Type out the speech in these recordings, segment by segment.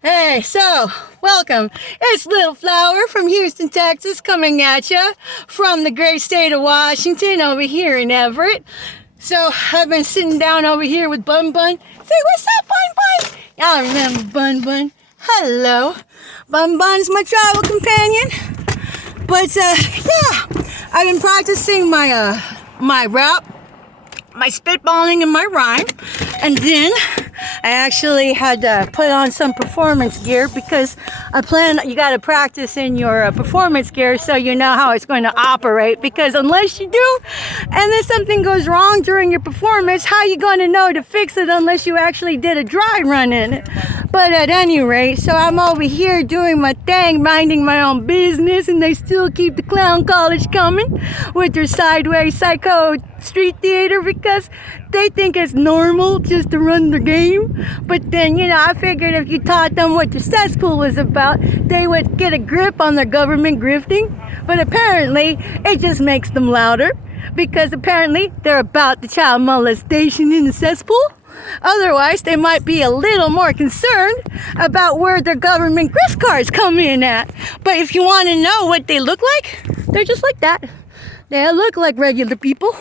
Hey, so, welcome. It's Little Flower from Houston, Texas, coming at you from the great state of Washington over here in Everett. So, I've been sitting down over here with Bun Bun. Say, what's up, Bun Bun? Y'all remember Bun Bun? Hello. Bun Bun's my travel companion. But, yeah, I've been practicing my rap, my spitballing, and my rhyme. And then I actually had to put on some performance gear because you got to practice in your performance gear so you know how it's going to operate. Because unless you do, and then something goes wrong during your performance, how you going to know to fix it unless you actually did a dry run in it? But at any rate, so I'm over here doing my thing, minding my own business, and they still keep the clown college coming with their sideways psycho street theater because they think it's normal just to run their game. But then, I figured if you taught them what the cesspool was about, they would get a grip on their government grifting. But apparently, it just makes them louder because apparently they're about the child molestation in the cesspool. Otherwise, they might be a little more concerned about where their government grift cards come in at. But if you want to know what they look like, they're just like that. They look like regular people.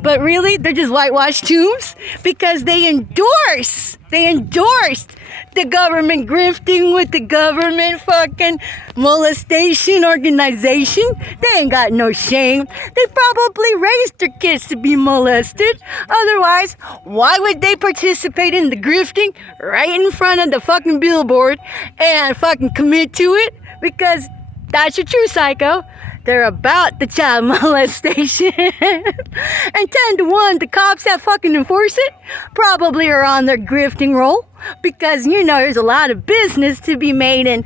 But really, they're just whitewashed tombs because they endorsed the government grifting with the government fucking molestation organization. They ain't got no shame. They probably raised their kids to be molested. Otherwise, why would they participate in the grifting right in front of the fucking billboard and fucking commit to it? Because that's your true psycho. They're about the child molestation. And 10 to 1, the cops that fucking enforce it probably are on their grifting roll. Because, there's a lot of business to be made in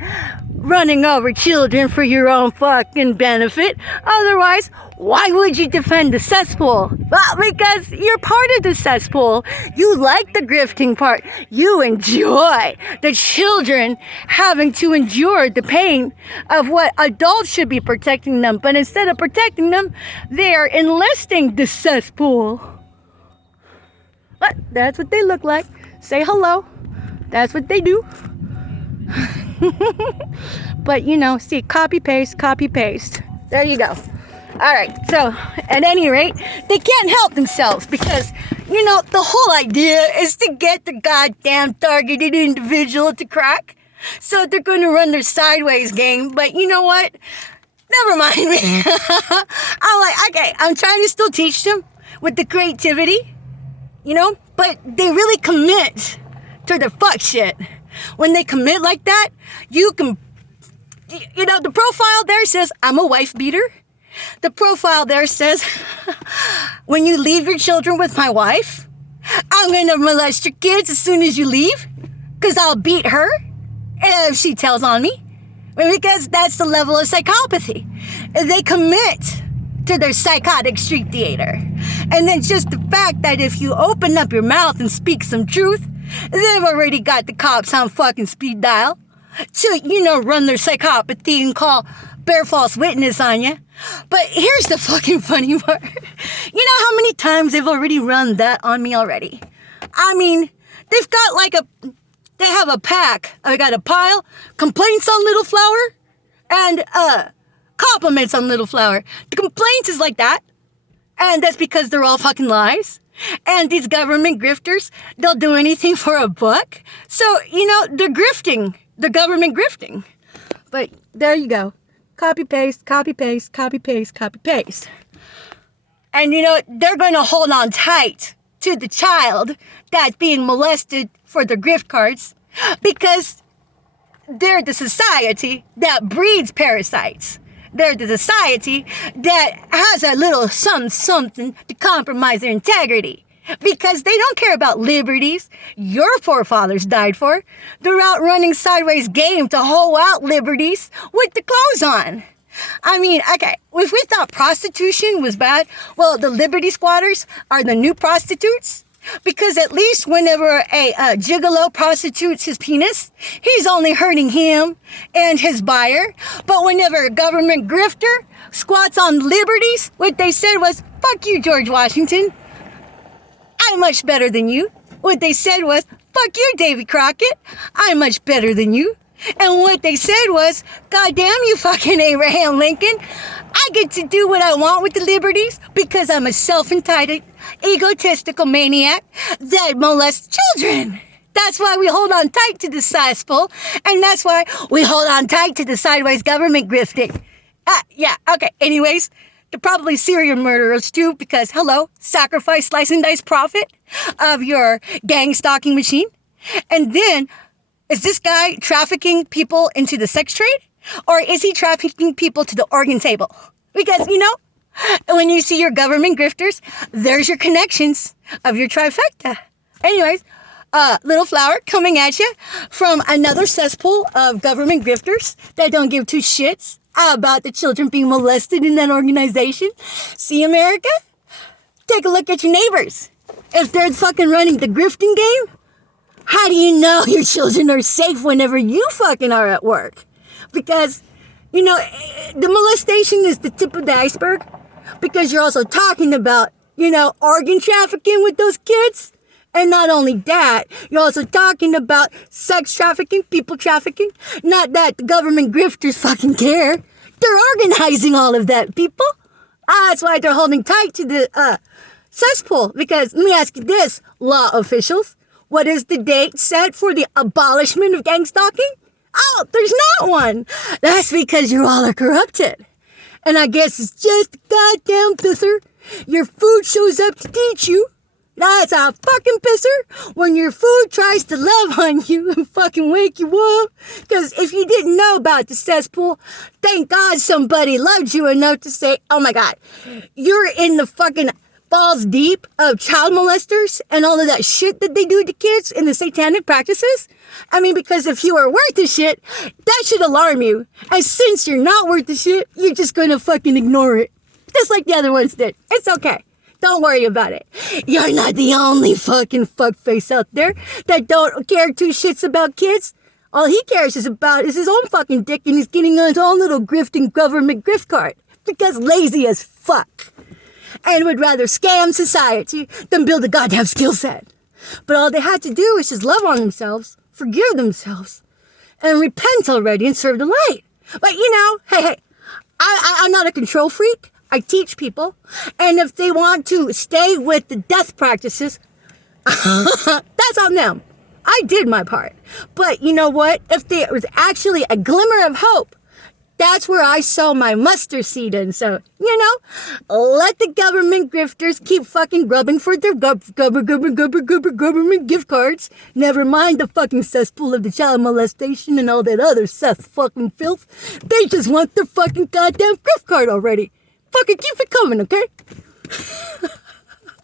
running over children for your own fucking benefit. Otherwise, why would you defend the cesspool? Well, because you're part of the cesspool. You like the grifting part. You enjoy the children having to endure the pain of what adults should be protecting them. But instead of protecting them, they're enlisting the cesspool. But that's what they look like. Say hello. That's what they do. But, see, copy, paste. There you go. All right, so at any rate, they can't help themselves because, the whole idea is to get the goddamn targeted individual to crack. So they're going to run their sideways game, but you know what? Never mind me. I'm trying to still teach them with the creativity, but they really commit to their fuck shit. When they commit like that, you can, the profile there says, I'm a wife beater. The profile there says, when you leave your children with my wife, I'm going to molest your kids as soon as you leave, because I'll beat her if she tells on me, because that's the level of psychopathy. They commit to their psychotic street theater. And then just the fact that if you open up your mouth and speak some truth, they've already got the cops on fucking speed dial to, run their psychopathy and call bear false witness on you. But here's the fucking funny part. You know how many times they've already run that on me already? I mean, they have a pack. I got a pile, complaints on Little Flower, and compliments on Little Flower. The complaints is like that, and that's because they're all fucking lies. And these government grifters, they'll do anything for a buck. So, they're grifting. They're government grifting. But there you go. Copy, paste. And, they're going to hold on tight to the child that's being molested for their grift cards because they're the society that breeds parasites. They're the society that has a little something to compromise their integrity. Because they don't care about liberties your forefathers died for. They're out running sideways game to hold out liberties with the clothes on. I mean, okay, if we thought prostitution was bad, well, the Liberty Squatters are the new prostitutes. Because at least whenever a gigolo prostitutes his penis, he's only hurting him and his buyer. But whenever a government grifter squats on liberties, what they said was, fuck you, George Washington. I'm much better than you. What they said was, fuck you, Davy Crockett. I'm much better than you. And what they said was, goddamn you fucking Abraham Lincoln. I get to do what I want with the liberties because I'm a self-entitled, egotistical maniac that molests children. That's why we hold on tight to the cesspool, and that's why we hold on tight to the sideways government grifting. Yeah, okay, anyways, they're probably serial murderers too because, hello, sacrifice, slice and dice profit of your gang stalking machine. And then, is this guy trafficking people into the sex trade? Or is he trafficking people to the organ table? Because, when you see your government grifters, there's your connections of your trifecta. Anyways, Little Flower coming at you from another cesspool of government grifters that don't give two shits about the children being molested in that organization. See, America? Take a look at your neighbors. If they're fucking running the grifting game, how do you know your children are safe whenever you fucking are at work? Because, the molestation is the tip of the iceberg. Because you're also talking about, organ trafficking with those kids. And not only that, you're also talking about sex trafficking, people trafficking. Not that the government grifters fucking care. They're organizing all of that, people. That's why they're holding tight to the cesspool. Because let me ask you this, law officials. What is the date set for the abolishment of gang stalking? Oh, there's not one. That's because you all are corrupted. And I guess it's just a goddamn pisser. Your food shows up to teach you. That's a fucking pisser when your food tries to love on you and fucking wake you up. Because if you didn't know about the cesspool, thank God somebody loved you enough to say, oh my God, you're in the fucking balls deep of child molesters and all of that shit that they do to kids and the satanic practices. I mean, because if you are worth the shit, that should alarm you. And since you're not worth the shit, you're just gonna fucking ignore it. Just like the other ones did. It's okay. Don't worry about it. You're not the only fucking fuckface out there that don't care two shits about kids. All he cares is about is his own fucking dick, and he's getting on his own little grifting government grift card. Because lazy as fuck. And would rather scam society than build a goddamn skill set. But all they had to do is just love on themselves, forgive themselves, and repent already and serve the light. But hey, I'm not a control freak. I teach people. And if they want to stay with the death practices, that's on them. I did my part. But you know what? If there was actually a glimmer of hope, that's where I sow my mustard seed in. So, let the government grifters keep fucking grubbing for their government gift cards. Never mind the fucking cesspool of the child molestation and all that other fucking filth. They just want their fucking goddamn gift card already. Fucking keep it coming, okay?